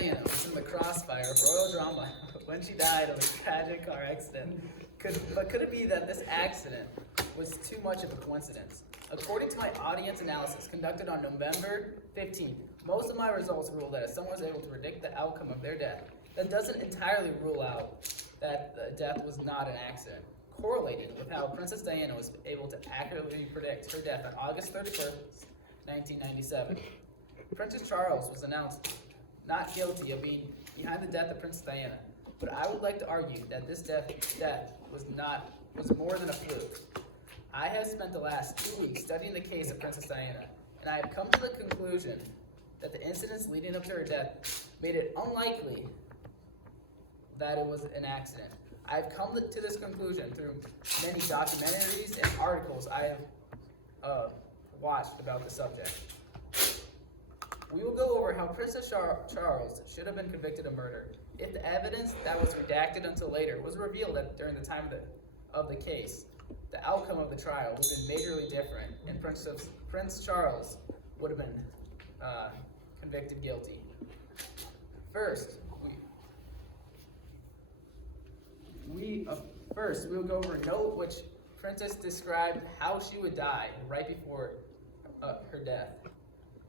Diana was in the crossfire of royal drama when she died of a tragic car accident. Could it be that this accident was too much of a coincidence? According to my audience analysis conducted on November 15th, most of my results rule that if someone was able to predict the outcome of their death, that doesn't entirely rule out that the death was not an accident. Correlating with how Princess Diana was able to accurately predict her death on August 31st, 1997. Prince Charles was announced not guilty of being behind the death of Princess Diana, but I would like to argue that this death was more than a fluke. I have spent the last 2 weeks studying the case of Princess Diana, and I have come to the conclusion that the incidents leading up to her death made it unlikely that it was an accident. I have come to this conclusion through many documentaries and articles I have watched about the subject. We will go over how Princess Charles should have been convicted of murder if the evidence that was redacted until later was revealed during the time of the case. The outcome of the trial would have been majorly different, and Prince Charles would have been convicted guilty. First, we will go over a note which Princess described how she would die right before her death.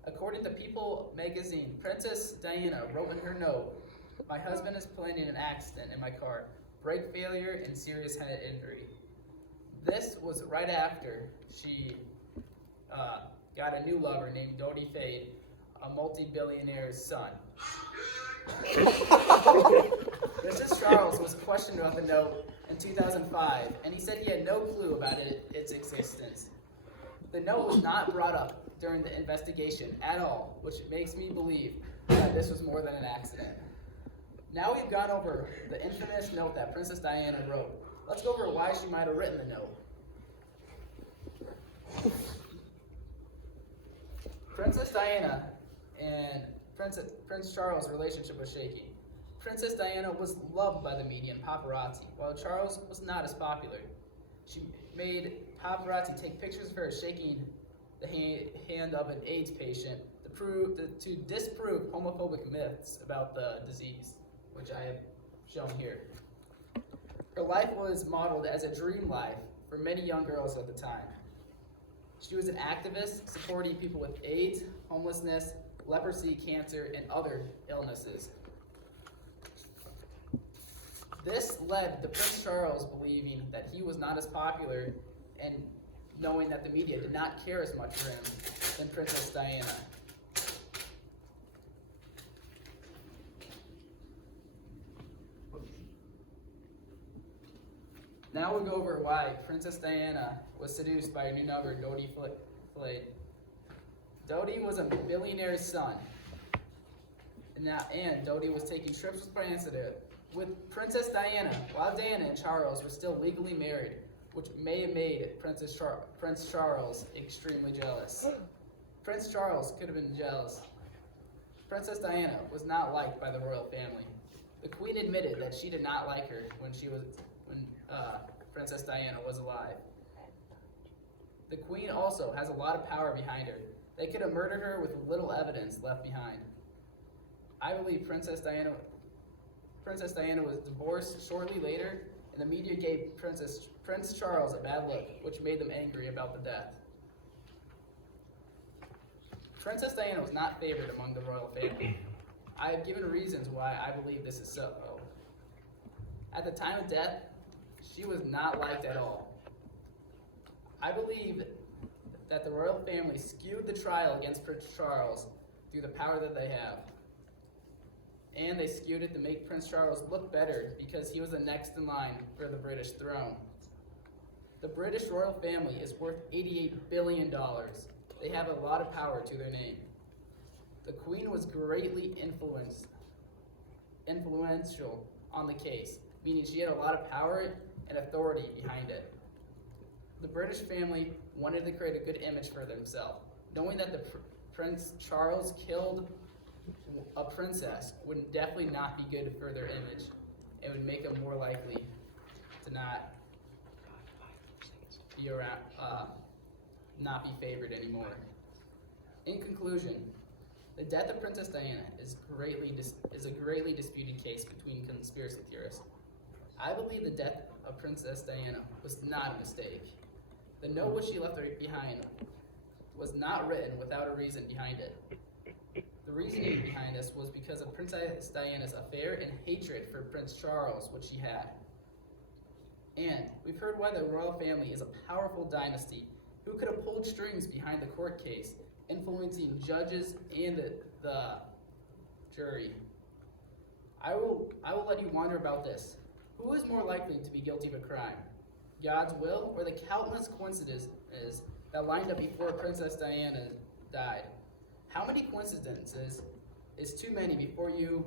According to People magazine, Princess Diana wrote in her note, "My husband is planning an accident in my car, brake failure and serious head injury." This was right after she got a new lover named Dodi Fade, a multi-billionaire's son. Princess Charles was questioned about the note in 2005, and he said he had no clue about its existence. The note was not brought up during the investigation at all, which makes me believe that this was more than an accident. Now we've gone over the infamous note that Princess Diana wrote. Let's go over why she might have written the note. Princess Diana and Prince Charles' relationship was shaky. Princess Diana was loved by the media and paparazzi, while Charles was not as popular. She made paparazzi take pictures of her shaking the hand of an AIDS patient to disprove homophobic myths about the disease, which I have shown here. Her life was modeled as a dream life for many young girls at the time. She was an activist supporting people with AIDS, homelessness, leprosy, cancer, and other illnesses. This led to Prince Charles believing that he was not as popular and knowing that the media did not care as much for him than Princess Diana. Now we'll go over why Princess Diana was seduced by her new lover, Dodi Fade. Dodi was a billionaire's son, and Dodi was taking trips with Princess Diana, while Diana and Charles were still legally married, which may have made Prince Charles extremely jealous. Prince Charles could have been jealous. Princess Diana was not liked by the royal family. The Queen admitted that she did not like her when Princess Diana was alive. The Queen also has a lot of power behind her. They could have murdered her with little evidence left behind. I believe Princess Diana was divorced shortly later, and the media gave Prince Charles a bad look, which made them angry about the death. Princess Diana was not favored among the royal family. I have given reasons why I believe this is so. At the time of death, she was not liked at all. I believe that the royal family skewed the trial against Prince Charles through the power that they have. And they skewed it to make Prince Charles look better because he was the next in line for the British throne. The British royal family is worth $88 billion. They have a lot of power to their name. The Queen was greatly influential on the case, meaning she had a lot of power and authority behind it. The British family wanted to create a good image for themselves, knowing that Prince Charles killed a princess would definitely not be good for their image. It would make them more likely to not be around, not be favored anymore. In conclusion, The death of Princess Diana is a greatly disputed case between conspiracy theorists. I believe the death of Princess Diana was not a mistake. The note which she left behind was not written without a reason behind it. The reasoning behind this was because of Princess Diana's affair and hatred for Prince Charles, which she had. And we've heard why the royal family is a powerful dynasty who could have pulled strings behind the court case, influencing judges and the jury. I will let you wonder about this. Who is more likely to be guilty of a crime? God's will or the countless coincidences that lined up before Princess Diana died? How many coincidences is too many before you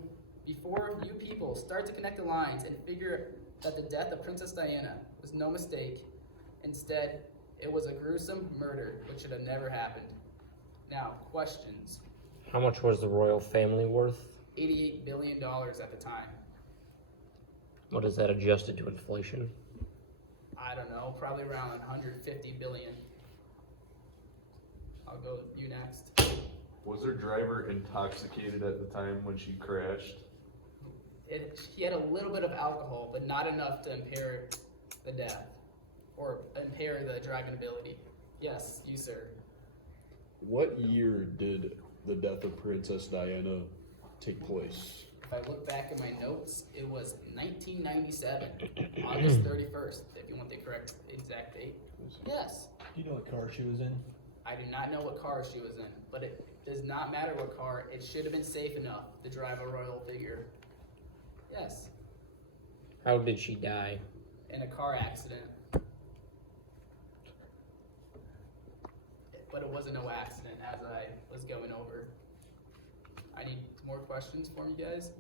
people start to connect the lines and figure that the death of Princess Diana was no mistake? Instead, it was a gruesome murder which should have never happened. Now, questions. How much was the royal family worth? $88 billion at the time. What is that adjusted to inflation? I don't know, probably around 150 billion. I'll go with you next. Was her driver intoxicated at the time when she crashed? He had a little bit of alcohol, but not enough to impair the death or impair the driving ability. Yes, you, sir. What year did the death of Princess Diana take place? If I look back at my notes, it was 1997, August 31st, if you want the correct exact date. Yes. Do you know what car she was in? I do not know what car she was in, but it does not matter what car. It should have been safe enough to drive a royal figure. Yes. How did she die? In a car accident. But it wasn't no accident, as I was going over. I need more questions from you guys.